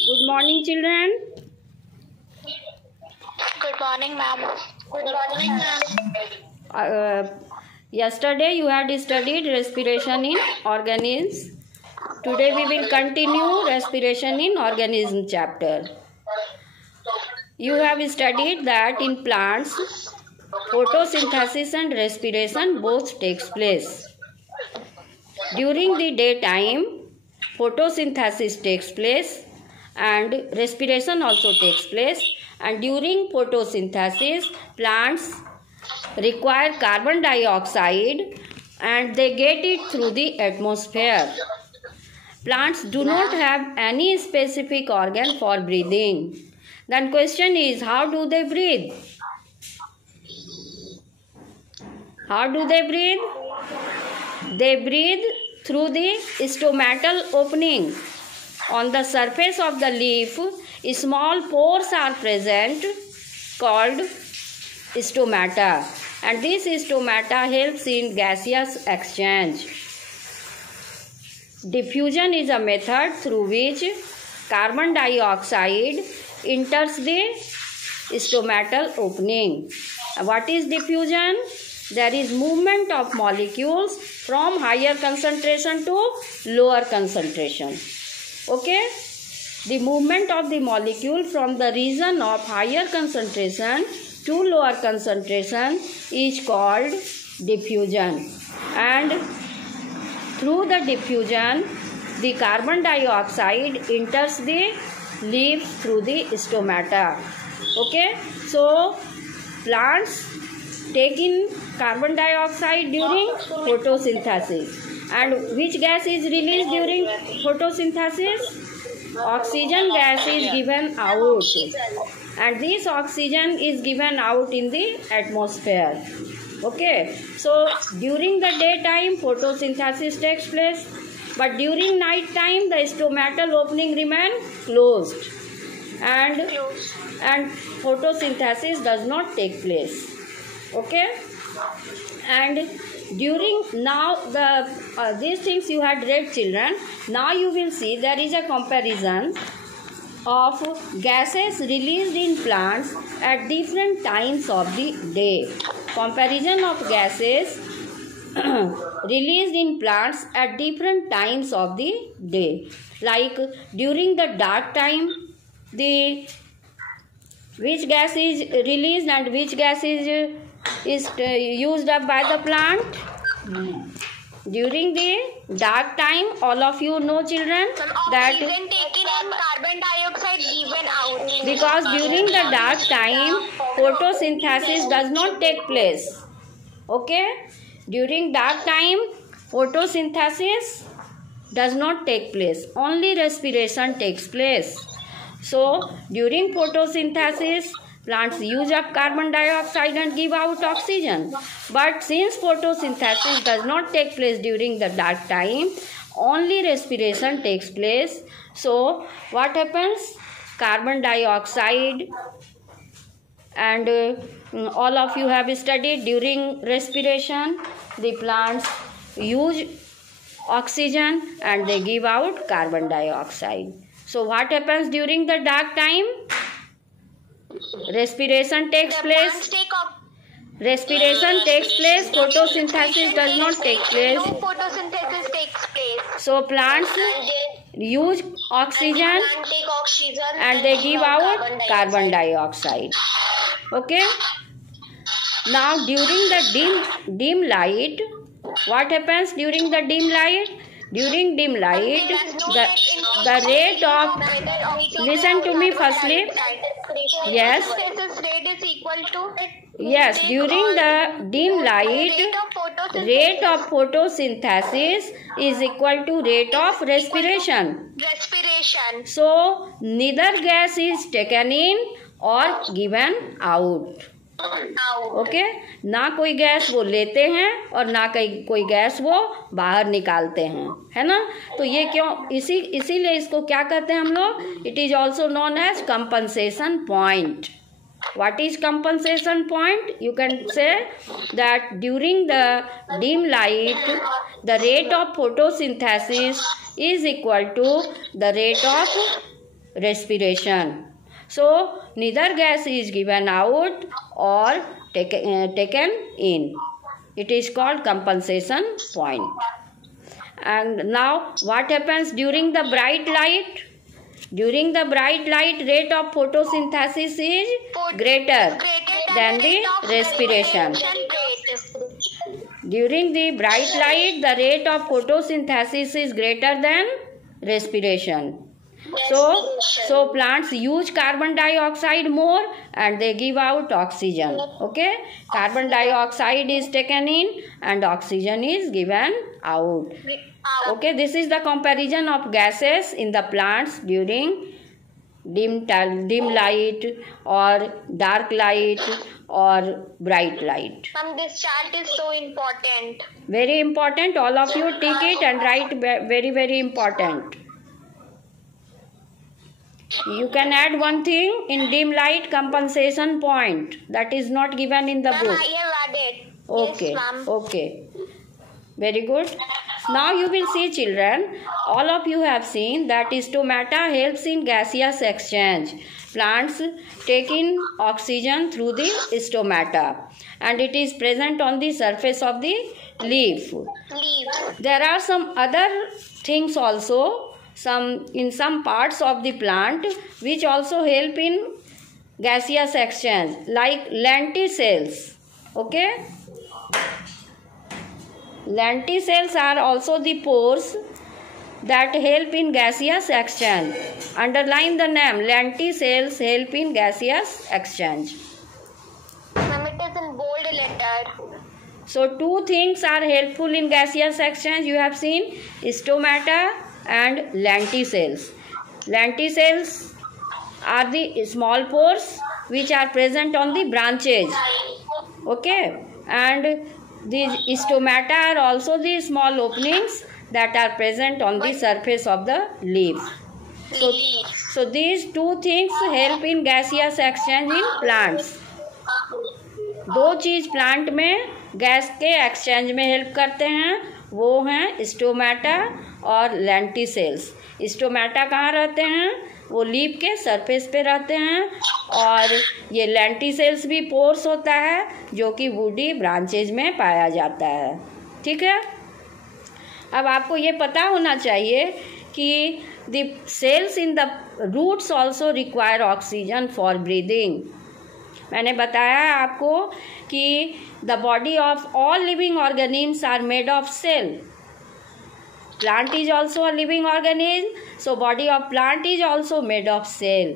Good morning, children. Good morning, ma'am. Good morning, ma'am. Yesterday you had studied respiration in organisms. Today we will continue respiration in organism chapter. You have studied that in plants, photosynthesis and respiration both takes place. During the daytime, photosynthesis takes place and respiration also takes place. And during photosynthesis, plants require carbon dioxide and they get it through the atmosphere. Plants do not have any specific organ for breathing. Then question is, how do they breathe? How do they breathe? They breathe through the stomatal opening. On the surface of the leaf, small pores are present called stomata, and this stomata helps in gaseous exchange. Diffusion is a method through which carbon dioxide enters the stomatal opening. What is diffusion? There is movement of molecules from higher concentration to lower concentration. Okay? The movement of the molecule from the region of higher concentration to lower concentration is called diffusion. And through the diffusion, the carbon dioxide enters the leaves through the stomata. Okay? So, plants take in carbon dioxide during photosynthesis. And which gas is released during photosynthesis? Oxygen gas is given out. And this oxygen is given out in the atmosphere. Okay. So, during the daytime, photosynthesis takes place. But during night time, the stomatal opening remains closed. And photosynthesis does not take place. Okay, and during now these things you had read, children. Now you will see there is a comparison of gases released in plants at different times of the day. Comparison of gases released in plants at different times of the day. Like during the dark time, which gas is released and which gas is used up by the plant. During the dark time, all of you know, children, that oxygen taken and carbon dioxide given out. Because during the dark time, photosynthesis does not take place. Okay? During dark time, photosynthesis does not take place. Only respiration takes place. So, during photosynthesis, plants use up carbon dioxide and give out oxygen. But since photosynthesis does not take place during the dark time, only respiration takes place. So, what happens? Carbon dioxide, and all of you have studied during respiration, the plants use oxygen and they give out carbon dioxide. So, what happens during the dark time? Respiration takes place. Respiration takes place. Photosynthesis does not take place. No photosynthesis takes place. So plants use oxygen and they give out carbon dioxide. Okay. Now during the dim light, what happens during the dim light? During dim light, the rate of, listen to me firstly. Yes. Yes, during the dim light, rate of photosynthesis is equal to rate of respiration. So, neither gas is taken in or given out. Okay ना कोई gas वो लेते हैं और ना कोई gas वो बाहर निकालते हैं, है ना। तो ये क्यों, इसीलिए इसको क्या कहते हैं हम लोग? It is also known as compensation point. What is compensation point? You can say that during the dim light, the rate of photosynthesis is equal to the rate of respiration. So neither gas is given out or taken in. It is called compensation point. And now what happens during the bright light? During the bright light, rate of photosynthesis is greater than the respiration. During the bright light, the rate of photosynthesis is greater than respiration. So plants use carbon dioxide more and they give out oxygen. Okay, carbon dioxide is taken in and oxygen is given out. Okay, this is the comparison of gases in the plants during dim light or dark light or bright light. This chart is so important. Very important. All of you take it and write very, very important. You can add one thing in dim light compensation point that is not given in the book. I have added. Okay. Yes, okay. Very good. Now you will see, children, all of you have seen that stomata helps in gaseous exchange. Plants take in oxygen through the stomata and it is present on the surface of the leaf. There are some other things also, in some parts of the plant which also help in gaseous exchange, like lenticels. Okay. Lenticels are also the pores that help in gaseous exchange. Underline the name. Lenticels help in gaseous exchange. Ma'am, it is in bold letter. So two things are helpful in gaseous exchange. You have seen stomata and lenticels. Lenticels are the small pores which are present on the branches. Okay, and these stomata are also the small openings that are present on the surface of the leaf. So these two things help in gaseous exchange in plants. दो चीज plant में gas के exchange में help करते हैं, वो हैं stomata और लेंटिसेल्स. स्टोमेटा कहाँ रहते हैं? वो लीफ के सरफेस पे रहते हैं और ये लेंटिसेल्स भी पोर्स होता है जो कि वुडी ब्रांचेज में पाया जाता है. ठीक है. अब आपको ये पता होना चाहिए कि the cells in the roots also require oxygen for breathing. मैंने बताया आपको कि the body of all living organisms are made of cell. Plant is also a living organism, so body of plant is also made of cell.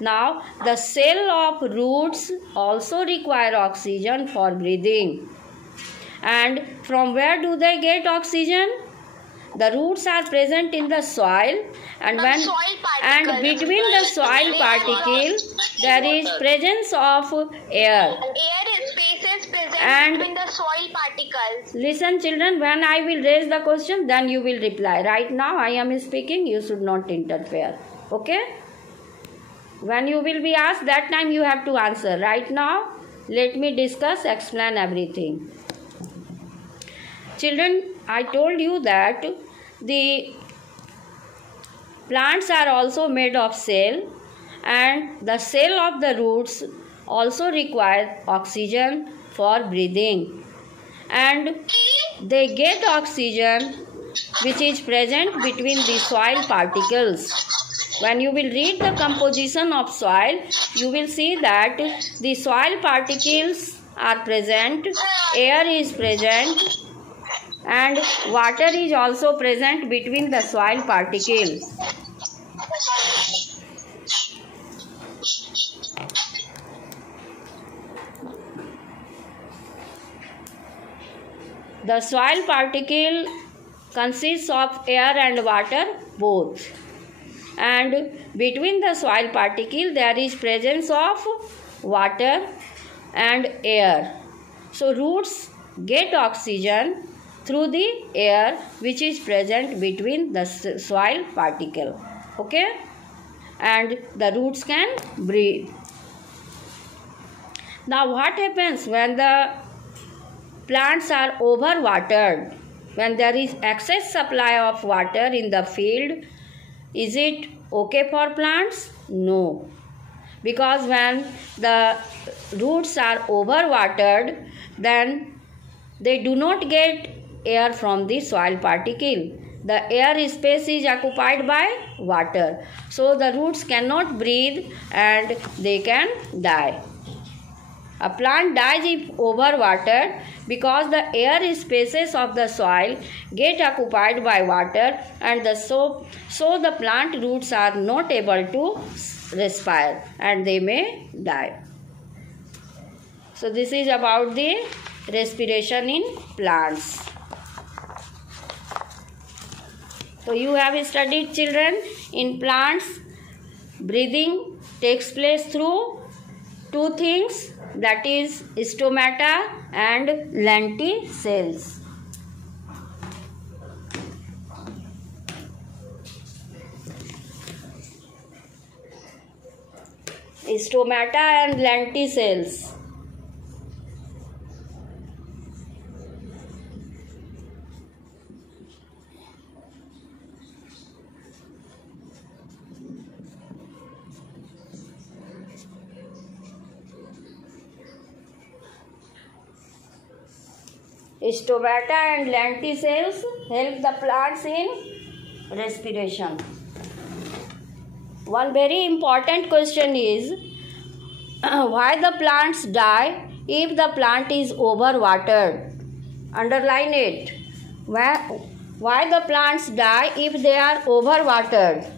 Now the cell of roots also require oxygen for breathing. And from where do they get oxygen? The roots are present in the soil and between the soil particles there is presence of air. Space is present between the soil particles. Listen children, when I will raise the question then you will reply. Right now I am speaking, you should not interfere. Okay? When you will be asked, that time you have to answer. Right now let me discuss, explain everything. Children, I told you that the plants are also made of cell and the cell of the roots also require oxygen for breathing, and they get oxygen which is present between the soil particles. When you will read the composition of soil, you will see that the soil particles are present, air is present, and water is also present between the soil particles. The soil particle consists of air and water both, and between the soil particle there is presence of water and air. So roots get oxygen through the air which is present between the soil particle. Okay, and the roots can breathe. Now what happens when the plants are overwatered? When there is excess supply of water in the field, is it okay for plants? No. Because when the roots are overwatered, then they do not get air from the soil particle. The air space is occupied by water. So the roots cannot breathe and they can die. A plant dies if overwatered because the air spaces of the soil get occupied by water, and so the plant roots are not able to respire and they may die. So this is about the respiration in plants. So you have studied, children, in plants breathing takes place through two things, that is stomata and lenticels. Stomata and lenticels. Stomata and lenticels help the plants in respiration. One very important question is why the plants die if the plant is overwatered. Underline it. Why the plants die if they are overwatered?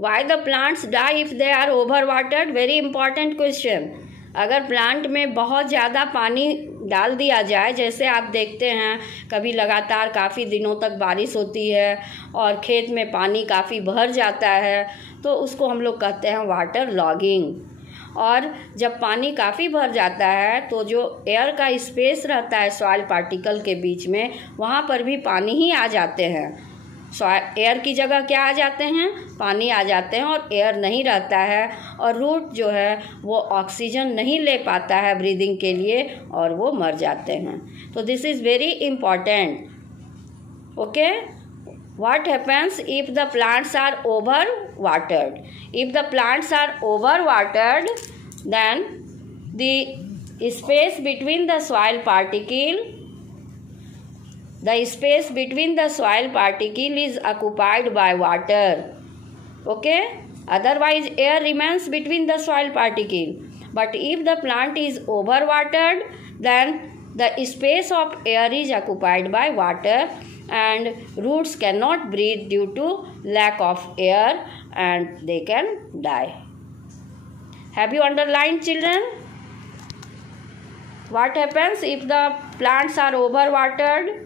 Why the plants die if they are overwatered? Very important question. अगर plant में बहुत ज़्यादा पानी डाल दिया जाए, जैसे आप देखते हैं कभी लगातार काफ़ी दिनों तक बारिश होती है और खेत में पानी काफ़ी भर जाता है, तो उसको हम लोग कहते हैं वाटर लॉगिंग। और जब पानी काफ़ी भर जाता है तो जो एयर का स्पेस रहता है सॉइल पार्टिकल के बीच में, वहाँ पर भी पानी ही आ जाते हैं। एयर की जगह क्या आ जाते हैं? पानी आ जाते हैं और एयर नहीं रहता है, और रूट जो है वो ऑक्सीजन नहीं ले पाता है ब्रीदिंग के लिए और वो मर जाते हैं। तो this is very important. Okay, what happens if the plants are over watered? If the plants are over watered, then the space between the soil particle, the space between the soil particle is occupied by water. Okay, otherwise air remains between the soil particle. But if the plant is overwatered, then the space of air is occupied by water and roots cannot breathe due to lack of air and they can die. Have you underlined, children? What happens if the plants are overwatered?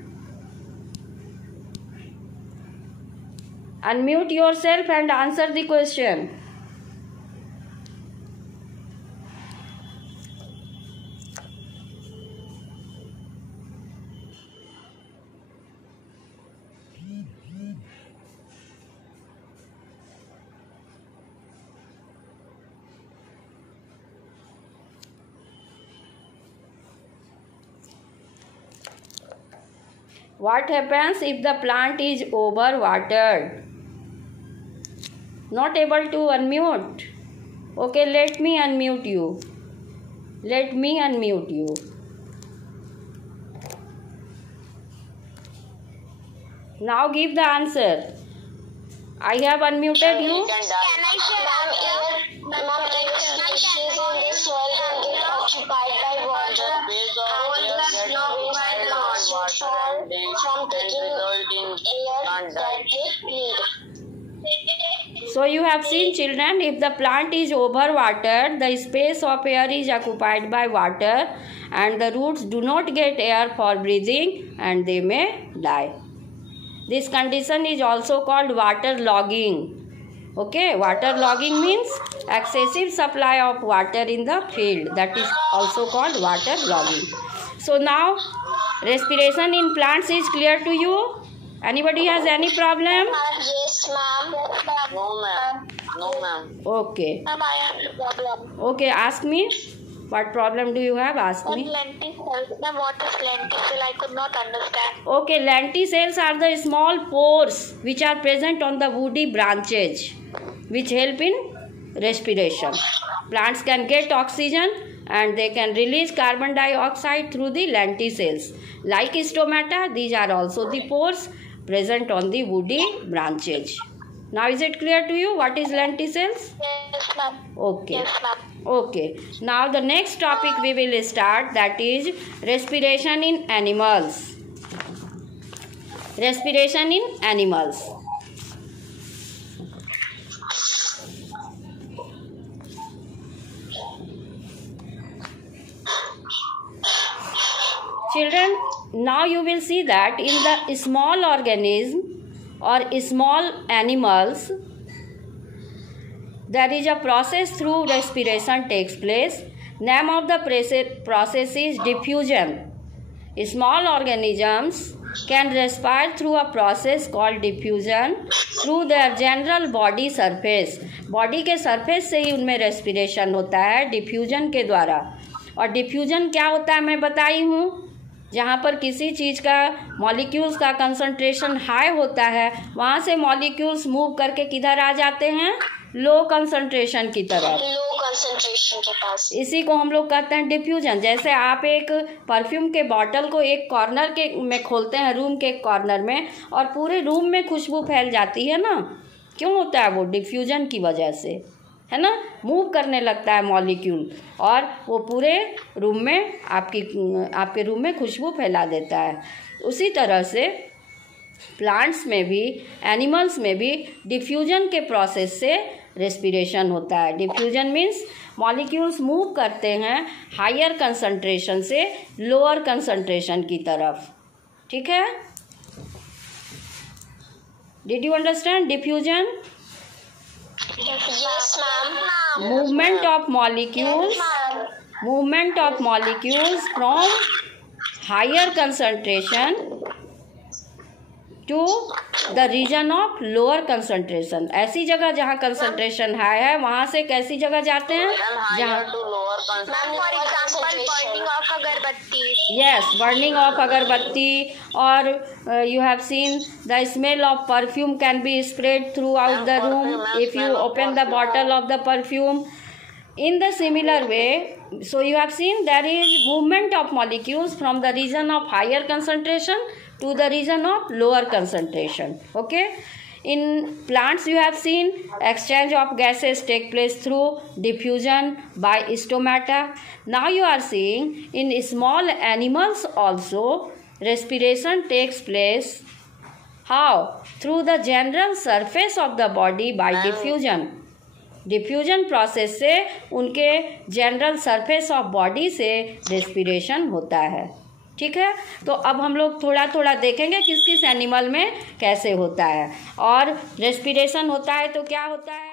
Unmute yourself and answer the question. What happens if the plant is overwatered? Not able to unmute. Okay, let me unmute you. Let me unmute you. Now give the answer. I have unmuted you. Can I say ma'am, if species in the soil get occupied by water, how will the plants fall from taking air that they breathe? So you have seen, children, if the plant is overwatered, the space of air is occupied by water and the roots do not get air for breathing and they may die. This condition is also called water logging. Okay, water logging means excessive supply of water in the field. That is also called water logging. So now respiration in plants is clear to you? Anybody has any problem? Yes. ma'am. No, ma'am. No, ma'am. Okay. Ma'am, I have a problem. Okay, ask me. What problem do you have? Ask me. Lenticels. Ma'am, what is lenticel? I could not understand. Okay, lenticels are the small pores which are present on the woody branches, which help in respiration. Plants can get oxygen and they can release carbon dioxide through the lenticels. Like stomata, these are also the pores present on the woody branches. Now is it clear to you what is lenticels? Yes, ma'am. Okay. Yes, ma'am. Okay. Now the next topic we will start, that is respiration in animals. Respiration in animals. Children, now you will see that in the small organism or small animals, there is a process through respiration takes place. Name of the process is diffusion. Small organisms can respire through a process called diffusion through their general body surface. Body के surface से ही उनमें respiration होता है diffusion के द्वारा. और diffusion क्या होता है मैं बताई हूँ. जहाँ पर किसी चीज़ का मॉलिक्यूल्स का कंसंट्रेशन हाई होता है वहाँ से मॉलिक्यूल्स मूव करके किधर आ जाते हैं, लो कंसंट्रेशन की तरफ, लो कंसंट्रेशन के पास. इसी को हम लोग कहते हैं डिफ्यूजन. जैसे आप एक परफ्यूम के बॉटल को एक कॉर्नर के में खोलते हैं, रूम के एक कॉर्नर में, और पूरे रूम में खुशबू फैल जाती है ना. क्यों होता है वो? डिफ्यूजन की वजह से, है ना. मूव करने लगता है मॉलिक्यूल और वो पूरे रूम में आपके रूम में खुशबू फैला देता है. उसी तरह से प्लांट्स में भी, एनिमल्स में भी डिफ्यूजन के प्रोसेस से रेस्पिरेशन होता है. डिफ्यूजन मीन्स मॉलिक्यूल्स मूव करते हैं हायर कंसंट्रेशन से लोअर कंसंट्रेशन की तरफ. ठीक है. Did you understand diffusion? Yes, ma'am. Movement of molecules from higher concentration to the region of lower concentration. ऐसी जगह जहाँ कंसंट्रेशन हाई है वहाँ से कैसी जगह जाते हैं जहाँ, फॉर एग्जाम्पल बर्निंग ऑफ अगरबत्ती. yes, burning of agarbatti, or you have seen the smell of perfume can be spread throughout the room if you open the bottle of the perfume. In the similar way, so you have seen there is movement of molecules from the region of higher concentration to the region of lower concentration. Okay. In plants you have seen exchange of gases take place through diffusion by stomata. Now you are seeing in small animals also respiration takes place. How? Through the general surface of the body by diffusion. Diffusion process से उनके general surface of body से respiration होता है. ठीक है. तो अब हम लोग थोड़ा थोड़ा देखेंगे किस किस एनिमल में कैसे होता है. और रेस्पिरेशन होता है तो क्या होता है.